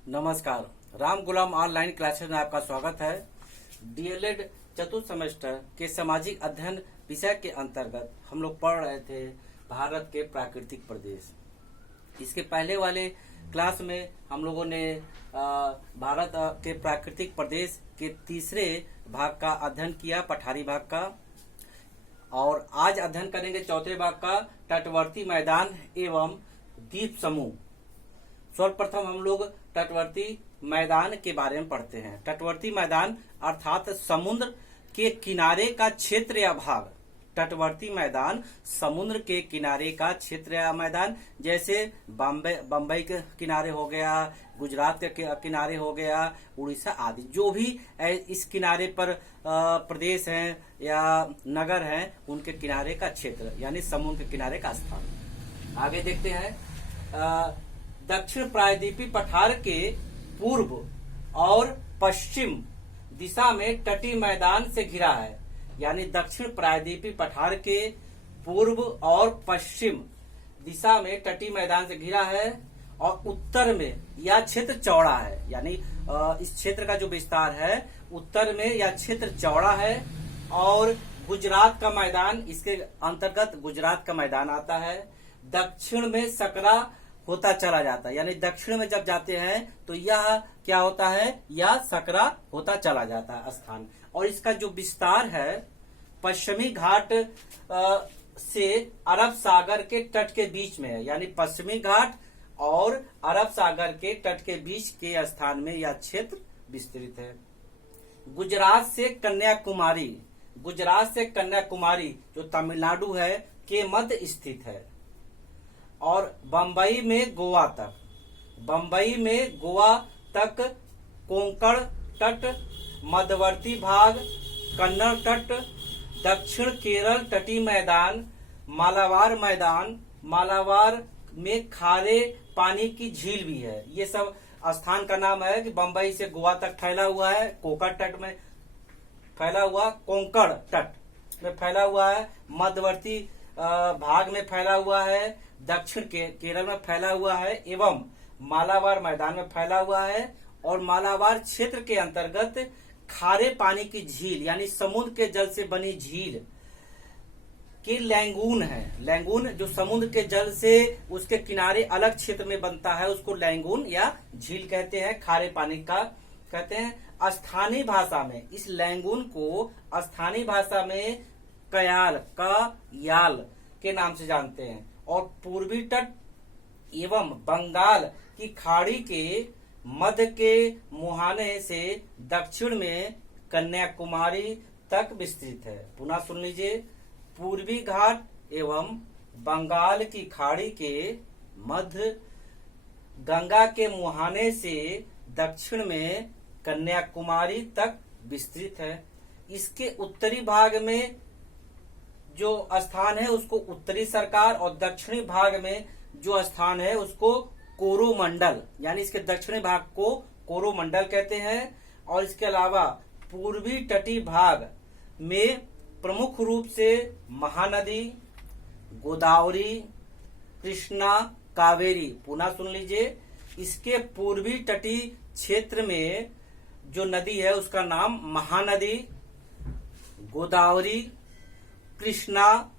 नमस्कार। राम गुलाम online classes में आपका स्वागत है। डीएलएड चतुर्थ सेमेस्टर के सामाजिक अध्ययन विषय के अंतर्गत हम लोग पढ़ रहे थे भारत के प्राकृतिक प्रदेश। इसके पहले वाले क्लास में हम लोगों ने भारत के प्राकृतिक प्रदेश के तीसरे भाग का अध्ययन किया, पठारी भाग का, और आज अध्ययन करेंगे चौथे भाग का, तटवर्ती मैदान एवं द्वीप समूह। सर्वप्रथम हम लोग तटवर्ती मैदान के बारे में पढ़ते हैं। तटवर्ती मैदान अर्थात समुद्र के किनारे का क्षेत्र या भाग। तटवर्ती मैदान समुद्र के किनारे का क्षेत्र या मैदान, जैसे बम्बई के किनारे हो गया, गुजरात के किनारे हो गया, उड़ीसा आदि, जो भी इस किनारे पर प्रदेश हैं या नगर हैं, उनके किनारे का क्षेत्र यानी समुद्र के किनारे का स्थान। आगे देखते हैं। दक्षिण प्रायद्वीपीय पठार के पूर्व और पश्चिम दिशा में तटीय मैदान से घिरा है। यानी दक्षिण प्रायद्वीपीय पठार के पूर्व और पश्चिम दिशा में तटीय मैदान से घिरा है, और उत्तर में यह क्षेत्र चौड़ा है। यानी इस क्षेत्र का जो विस्तार है, उत्तर में यह क्षेत्र चौड़ा है, और गुजरात का मैदान, इसके अंतर्गत गुजरात का मैदान आता है। दक्षिण में सकरा होता चला जाता है, यानी दक्षिण में जब जाते हैं तो यह क्या होता है, यह सकरा होता चला जाता है स्थान। और इसका जो विस्तार है, पश्चिमी घाट से अरब सागर के तट के बीच में है। यानी पश्चिमी घाट और अरब सागर के तट के बीच के स्थान में यह क्षेत्र विस्तृत है। गुजरात से कन्याकुमारी जो तमिलनाडु है के मध्य स्थित है, और बम्बई में गोवा तक कोंकण तट, मध्यवर्ती भाग कन्नड़ तट, दक्षिण केरल तटीय मैदान, मालाबार में खारे पानी की झील भी है। ये सब स्थान का नाम है कि बम्बई से गोवा तक फैला हुआ है, कोंकण तट में फैला हुआ, कोंकण तट में फैला हुआ है, मध्यवर्ती भाग में फैला हुआ है, दक्षिण केरल में फैला हुआ है, एवं मालाबार मैदान में फैला हुआ है। और मालाबार क्षेत्र के अंतर्गत खारे पानी की झील यानी समुद्र के जल से बनी झील के लैंगून है। लैंगून जो समुद्र के जल से उसके किनारे अलग क्षेत्र में बनता है, उसको लैंगून या झील कहते हैं, खारे पानी का कहते हैं। स्थानीय भाषा में इस लैंगून को स्थानीय भाषा में याल के नाम से जानते हैं। और पूर्वी तट एवं बंगाल की खाड़ी के मध्य के मुहाने से दक्षिण में कन्याकुमारी तक विस्तृत है। पुनः सुन लीजिए। पूर्वी घाट एवं बंगाल की खाड़ी के मध्य गंगा के मुहाने से दक्षिण में कन्याकुमारी तक विस्तृत है। इसके उत्तरी भाग में जो स्थान है उसको उत्तरी सरकार, और दक्षिणी भाग में जो स्थान है उसको कोरोमंडल, यानी इसके दक्षिणी भाग को कोरोमंडल कहते हैं। और इसके अलावा पूर्वी तटीय भाग में प्रमुख रूप से महानदी, गोदावरी, कृष्णा, कावेरी। पुनः सुन लीजिए। इसके पूर्वी तटीय क्षेत्र में जो नदी है उसका नाम महानदी, गोदावरी, कृष्णा,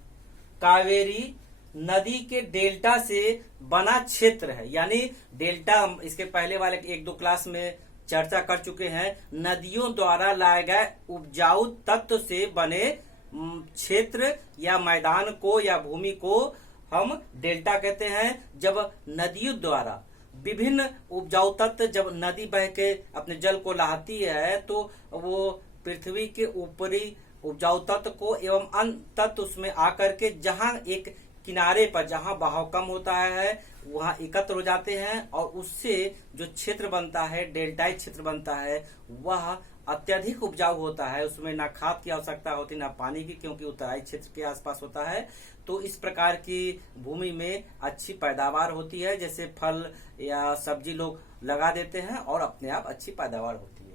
कावेरी नदी के डेल्टा से बना क्षेत्र है। यानी डेल्टा हम इसके पहले वाले 1-2 क्लास में चर्चा कर चुके हैं। नदियों द्वारा लाए गए उपजाऊ तत्व से बने क्षेत्र या मैदान को या भूमि को हम डेल्टा कहते हैं। जब नदियों द्वारा विभिन्न उपजाऊ तत्व, जब नदी बह के अपने जल को लाती है तो वो पृथ्वी के ऊपरी उपजाऊ तत्व को एवं अन्य तत्व उसमें आकर के जहां एक किनारे पर जहां बहाव कम होता है वहां एकत्र हो जाते हैं, और उससे जो क्षेत्र बनता है, डेल्टाई क्षेत्र बनता है, वह अत्यधिक उपजाऊ होता है। उसमें ना खाद की आवश्यकता होती, ना पानी की, क्योंकि उतराई क्षेत्र के आसपास होता है। तो इस प्रकार की भूमि में अच्छी पैदावार होती है, जैसे फल या सब्जी लोग लगा देते हैं और अपने आप अच्छी पैदावार होती है।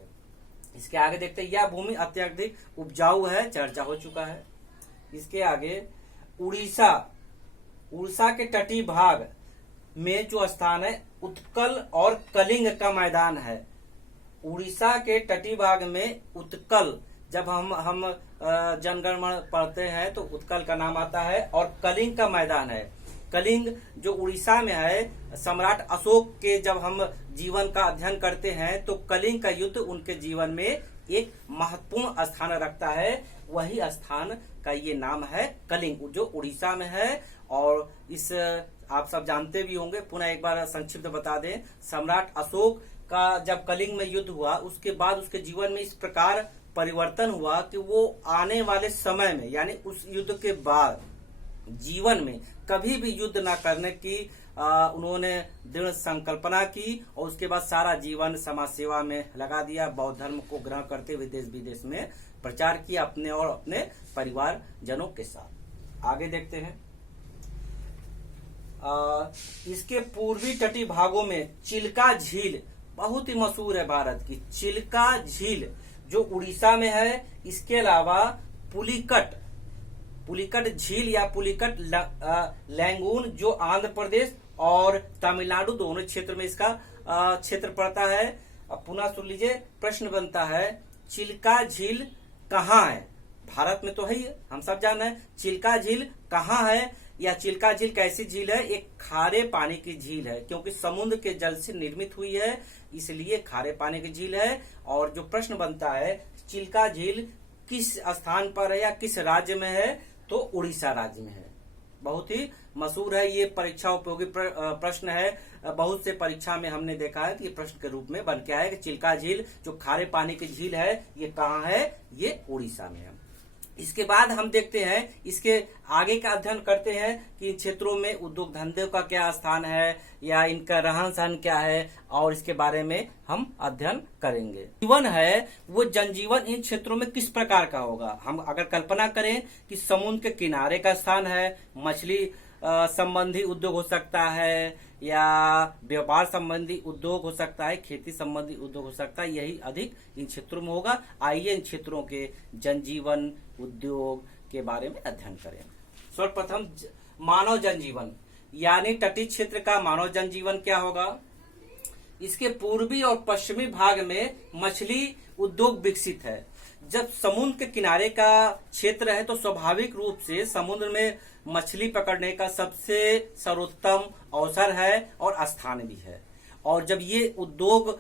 इसके आगे देखते हैं। यह भूमि अत्यधिक उपजाऊ है, चर्चा हो चुका है। इसके आगे उड़ीसा के तटीय भाग में जो स्थान है उत्कल और कलिंग का मैदान है। उड़ीसा के तटीय भाग में उत्कल, जब हम जनगणमन पढ़ते हैं तो उत्कल का नाम आता है, और कलिंग का मैदान है। कलिंग जो उड़ीसा में है, सम्राट अशोक के जब हम जीवन का अध्ययन करते हैं तो कलिंग का युद्ध उनके जीवन में एक महत्वपूर्ण स्थान रखता है। वही स्थान का ये नाम है कलिंग, जो उड़ीसा में है। और इस आप सब जानते भी होंगे, पुनः एक बार संक्षिप्त बता दें, सम्राट अशोक का जब कलिंग में युद्ध हुआ उसके बाद उसके जीवन में इस प्रकार परिवर्तन हुआ कि वो आने वाले समय में, यानी उस युद्ध के बाद जीवन में कभी भी युद्ध न करने की उन्होंने दृढ़ संकल्पना की, और उसके बाद सारा जीवन समाज सेवा में लगा दिया। बौद्ध धर्म को ग्रहण करते हुए देश विदेश में प्रचार किया अपने और अपने परिवार जनों के साथ। आगे देखते हैं। इसके पूर्वी तटीय भागों में चिल्का झील बहुत ही मशहूर है भारत की। चिल्का झील जो उड़ीसा में है, इसके अलावा पुलिकट झील या पुलिकट लैंगून जो आंध्र प्रदेश और तमिलनाडु दोनों क्षेत्र में इसका क्षेत्र पड़ता है। अब पुनः सुन लीजिए, प्रश्न बनता है चिल्का झील कहाँ है? भारत में तो है ही, हम सब जान रहे हैं। चिल्का झील कहाँ है या चिल्का झील कैसी झील है? एक खारे पानी की झील है, क्योंकि समुद्र के जल से निर्मित हुई है, इसलिए खारे पानी की झील है। और जो प्रश्न बनता है चिल्का झील किस स्थान पर है या किस राज्य में है, तो उड़ीसा राज्य में है। बहुत ही मशहूर है, ये परीक्षा उपयोगी प्रश्न है। बहुत से परीक्षा में हमने देखा है कि ये प्रश्न के रूप में बन के आया कि चिल्का झील जो खारे पानी की झील है ये कहाँ है? ये उड़ीसा में है। इसके बाद हम देखते हैं, इसके आगे का अध्ययन करते हैं कि इन क्षेत्रों में उद्योग धंधे का क्या स्थान है या इनका रहन सहन क्या है, और इसके बारे में हम अध्ययन करेंगे। जीवन है वो जनजीवन इन क्षेत्रों में किस प्रकार का होगा। हम अगर कल्पना करें कि समुद्र के किनारे का स्थान है, मछली संबंधी उद्योग हो सकता है, या व्यापार संबंधी उद्योग हो सकता है, खेती संबंधी उद्योग हो सकता है, यही अधिक इन क्षेत्रों में होगा। आइए इन क्षेत्रों के जनजीवन उद्योग के बारे में अध्ययन करें। सर्वप्रथम मानव जनजीवन, यानी तटीय क्षेत्र का मानव जनजीवन क्या होगा। इसके पूर्वी और पश्चिमी भाग में मछली उद्योग विकसित है। जब समुद्र के किनारे का क्षेत्र है तो स्वाभाविक रूप से समुद्र में मछली पकड़ने का सबसे सर्वोत्तम अवसर है और स्थान भी है। और जब ये उद्योग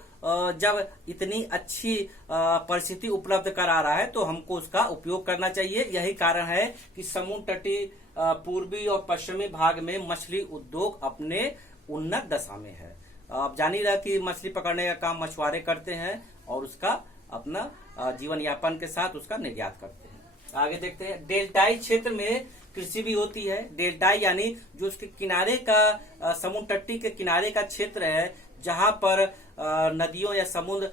जब इतनी अच्छी परिस्थिति उपलब्ध करा रहा है तो हमको उसका उपयोग करना चाहिए। यही कारण है कि समुद्र तटीय पूर्वी और पश्चिमी भाग में मछली उद्योग अपने उन्नत दशा में है। आप जान ही रहे कि मछली पकड़ने का काम मछुआरे करते हैं और उसका अपना जीवन यापन के साथ उसका निर्यात करते हैं। आगे देखते हैं, डेल्टाई क्षेत्र में कृषि भी होती है। डेल्टाई यानी जो उसके किनारे का समुद्र तट्टी के किनारे का क्षेत्र है, जहां पर नदियों या समुद्र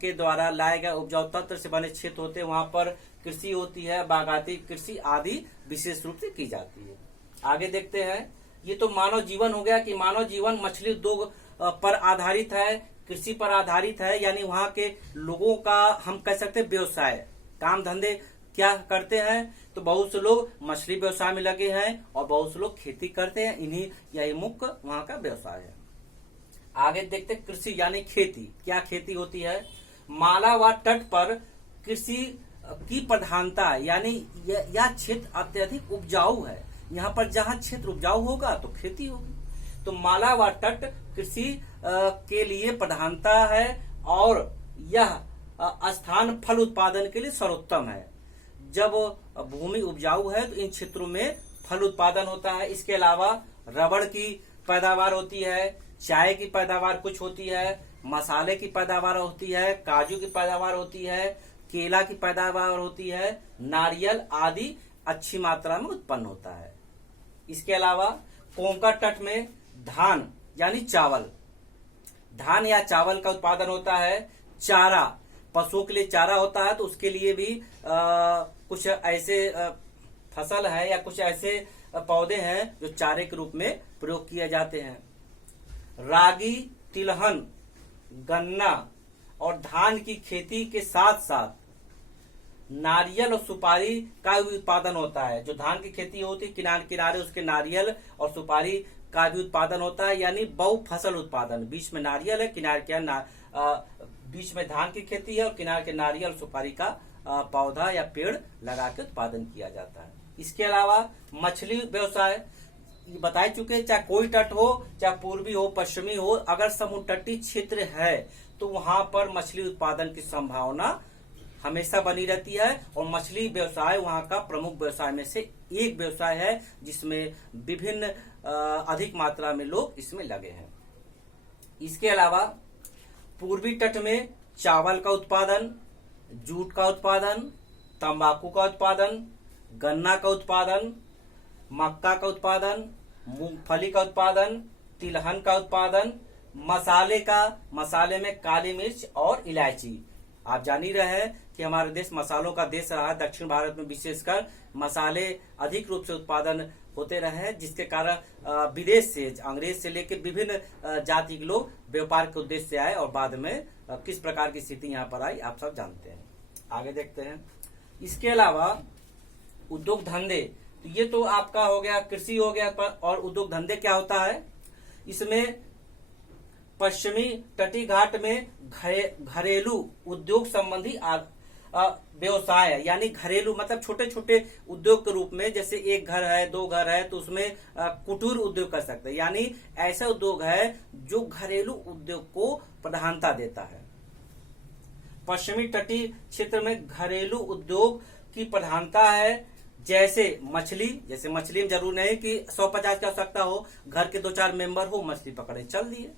के द्वारा लाए गए उपजाऊ तत्व से बने क्षेत्र होते हैं, वहां पर कृषि होती है, बागायती कृषि आदि विशेष रूप से की जाती है। आगे देखते हैं, ये तो मानव जीवन हो गया कि मानव जीवन मछली उद्योग पर आधारित है, कृषि पर आधारित है, यानी वहां के लोगों का हम कह सकते हैं व्यवसाय, काम धंधे क्या करते हैं। तो बहुत से लोग मछली व्यवसाय में लगे हैं और बहुत से लोग खेती करते हैं, इन्हीं यही मुख्य वहां का व्यवसाय है। आगे देखते हैं, कृषि यानी खेती। क्या खेती होती है? माला व तट पर कृषि की प्रधानता है, यानी यह क्षेत्र अत्यधिक उपजाऊ है। यहाँ पर जहाँ क्षेत्र उपजाऊ होगा तो खेती होगी। तो माला व तट कृषि के लिए प्रधानता है और यह स्थान फल उत्पादन के लिए सर्वोत्तम है। जब भूमि उपजाऊ है तो इन क्षेत्रों में फल उत्पादन होता है। इसके अलावा रबड़ की पैदावार होती है, चाय की पैदावार कुछ होती है, मसाले की पैदावार होती है, काजू की पैदावार होती है, केला की पैदावार होती है, नारियल आदि अच्छी मात्रा में उत्पन्न होता है। इसके अलावा कोंकण तट में धान यानी चावल, धान या चावल का उत्पादन होता है। चारा, पशुओं के लिए चारा होता है, तो उसके लिए भी कुछ ऐसे फसल है या कुछ ऐसे पौधे हैं जो चारे के रूप में प्रयोग किए जाते हैं। रागी, तिलहन, गन्ना और धान की खेती के साथ साथ नारियल और सुपारी का भी उत्पादन होता है। जो धान की खेती होती है किनारे किनारे उसके नारियल और सुपारी का भी उत्पादन होता है, यानी बहु फसल उत्पादन। बीच में नारियल है, किनारे के बीच में धान की खेती है और किनारे के नारियल सुपारी का पौधा या पेड़ लगा के उत्पादन किया जाता है। इसके अलावा मछली व्यवसाय बता ही चुके, चाहे कोई तट हो, चाहे पूर्वी हो, पश्चिमी हो, अगर समुद्र तटीय क्षेत्र है तो वहां पर मछली उत्पादन की संभावना हमेशा बनी रहती है। और मछली व्यवसाय वहां का प्रमुख व्यवसाय में से एक व्यवसाय है, जिसमें विभिन्न अधिक मात्रा में लोग इसमें लगे हैं। इसके अलावा पूर्वी तट में चावल का उत्पादन, जूट का उत्पादन, तंबाकू का उत्पादन, गन्ना का उत्पादन, मक्का का उत्पादन, मूंगफली का उत्पादन, तिलहन का उत्पादन, मसाले में काली मिर्च और इलायची। आप जान ही रहे हैं कि हमारा देश मसालों का देश रहा है। दक्षिण भारत में विशेषकर मसाले अधिक रूप से उत्पादन होते रहे, जिसके कारण विदेश से, अंग्रेज से लेकर विभिन्न जाति के लोग व्यापार के उद्देश्य से आए और बाद में किस प्रकार की स्थिति यहाँ पर आई आप सब जानते हैं। आगे देखते हैं। इसके अलावा उद्योग धंधे, तो ये तो आपका हो गया, कृषि हो गया, और उद्योग धंधे क्या होता है, इसमें पश्चिमी तटीय घाट में घरेलू उद्योग संबंधी व्यवसाय है, यानी घरेलू मतलब छोटे छोटे उद्योग के रूप में, जैसे एक घर है, दो घर है, तो उसमें कुटीर उद्योग कर सकते हैं, यानी ऐसा उद्योग है जो घरेलू उद्योग को प्रधानता देता है। पश्चिमी तटीय क्षेत्र में घरेलू उद्योग की प्रधानता है, जैसे मछली में जरूर नहीं कि 150 की आवश्यकता हो, घर के 2-4 मेंबर हो, मछली पकड़े चल दिए।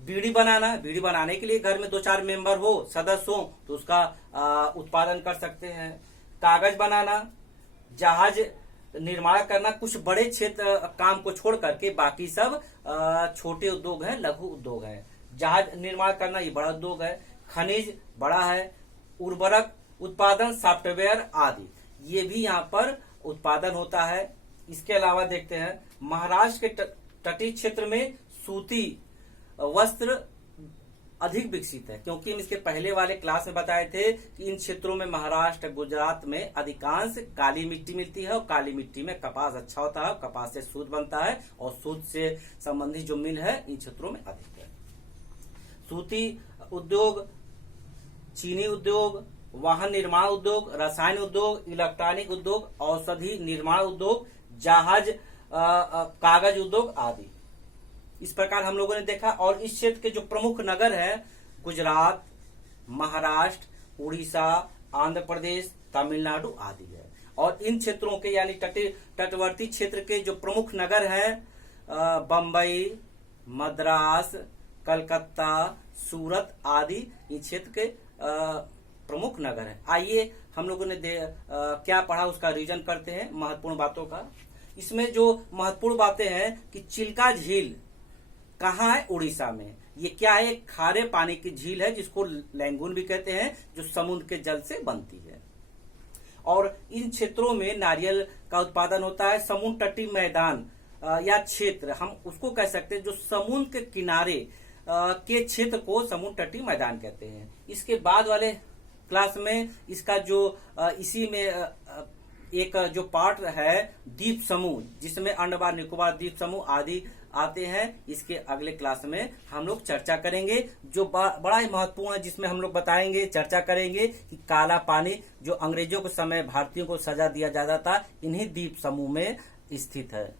बीड़ी बनाने के लिए घर में 2-4 मेंबर हो, सदस्य हो, तो उसका उत्पादन कर सकते हैं। कागज बनाना, जहाज निर्माण करना, कुछ बड़े क्षेत्र काम को छोड़ करके बाकी सब छोटे उद्योग है, लघु उद्योग है। जहाज निर्माण करना ये बड़ा उद्योग है। खनिज बड़ा है। उर्वरक उत्पादन, सॉफ्टवेयर आदि, ये भी यहाँ पर उत्पादन होता है। इसके अलावा देखते हैं महाराष्ट्र के तटीय क्षेत्र में सूती वस्त्र अधिक विकसित है, क्योंकि हम इसके पहले वाले क्लास में बताए थे कि इन क्षेत्रों में महाराष्ट्र, गुजरात में अधिकांश काली मिट्टी मिलती है और काली मिट्टी में कपास अच्छा होता है, कपास से सूत बनता है और सूत से संबंधित जो मिल है इन क्षेत्रों में अधिक है। सूती उद्योग, चीनी उद्योग, वाहन निर्माण उद्योग, रसायन उद्योग, इलेक्ट्रॉनिक उद्योग, औषधि निर्माण उद्योग, जहाज कागज उद्योग आदि। इस प्रकार हम लोगों ने देखा। और इस क्षेत्र के जो प्रमुख नगर है, गुजरात, महाराष्ट्र, उड़ीसा, आंध्र प्रदेश, तमिलनाडु आदि है। और इन क्षेत्रों के यानी तटवर्ती क्षेत्र के जो प्रमुख नगर है, बम्बई, मद्रास, कलकत्ता, सूरत आदि इन क्षेत्र के प्रमुख नगर है। आइए हम लोगों ने क्या पढ़ा उसका रिवीजन करते हैं महत्वपूर्ण बातों का। इसमें जो महत्वपूर्ण बातें हैं कि चिल्का झील कहाँ है, उड़ीसा में। ये क्या है, एक खारे पानी की झील है जिसको लैंगून भी कहते हैं, जो समुद्र के जल से बनती है। और इन क्षेत्रों में नारियल का उत्पादन होता है। समुद्र तटीय मैदान या क्षेत्र हम उसको कह सकते हैं, जो समुद्र के किनारे के क्षेत्र को समुद्र तटीय मैदान कहते हैं। इसके बाद वाले क्लास में इसका जो इसी में एक जो पार्ट है द्वीप समूह, जिसमें अंडमान निकोबार द्वीप समूह आदि आते हैं, इसके अगले क्लास में हम लोग चर्चा करेंगे। जो बड़ा ही महत्वपूर्ण है, जिसमें हम लोग बताएंगे, चर्चा करेंगे कि काला पानी जो अंग्रेजों के समय भारतीयों को सजा दिया जाता था, इन्हीं द्वीप समूह में स्थित है।